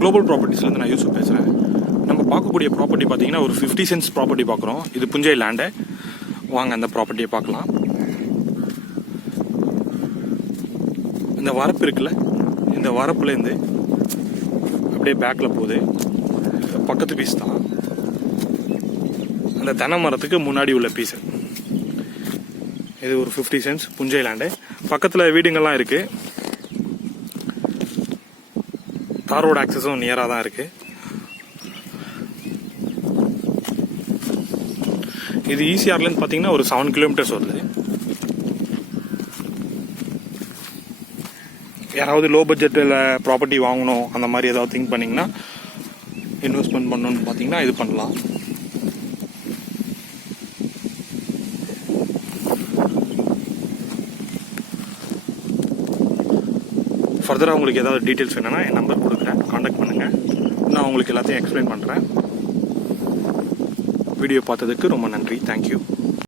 Global ப்ராப்பர்ட்டிஸ்லேருந்து நான் யூசுப் பேசுகிறேன். நம்ம பார்க்கக்கூடிய ப்ராப்பர்ட்டி பார்த்தீங்கன்னா ஒரு 50 சென்ட்ஸ் ப்ராப்பர்ட்டி பார்க்குறோம். இது புஞ்சை லேண்டு. வாங்க அந்த ப்ராப்பர்ட்டியை பார்க்கலாம். இந்த வரப்பு இருக்குல்ல, இந்த வரப்புலேருந்து அப்படியே பேக்கில் போகுது. பக்கத்து பீஸ் தான் அந்த தென்னை மரத்துக்கு முன்னாடி உள்ள பீஸு. இது ஒரு 50 சென்ட்ஸ் புஞ்சை லேண்டு. பக்கத்தில் வீடுங்கள்லாம் இருக்குது. தார் ரோடு ஆக்சஸும் நியராக தான் இருக்குது. இது ஈசிஆர்லேருந்து பார்த்தீங்கன்னா ஒரு 7 கிலோமீட்டர்ஸ் வருது. யாராவது லோ பட்ஜெட்டில் ப்ராப்பர்ட்டி வாங்கணும் அந்த மாதிரி ஏதாவது திங்க் பண்ணிங்கன்னா, இன்வெஸ்ட்மெண்ட் பண்ணணுன்னு பார்த்தீங்கன்னா இது பண்ணலாம். ஃபர்தராக உங்களுக்கு ஏதாவது டீட்டெயில்ஸ் வேணும்னா என் நம்பர் கொடுக்குறேன், காண்டாக்ட் பண்ணுங்கள். நான் உங்களுக்கு எல்லாத்தையும் எக்ஸ்பிளைன் பண்ணுறேன். வீடியோ பார்த்ததுக்கு ரொம்ப நன்றி. தேங்க்யூ.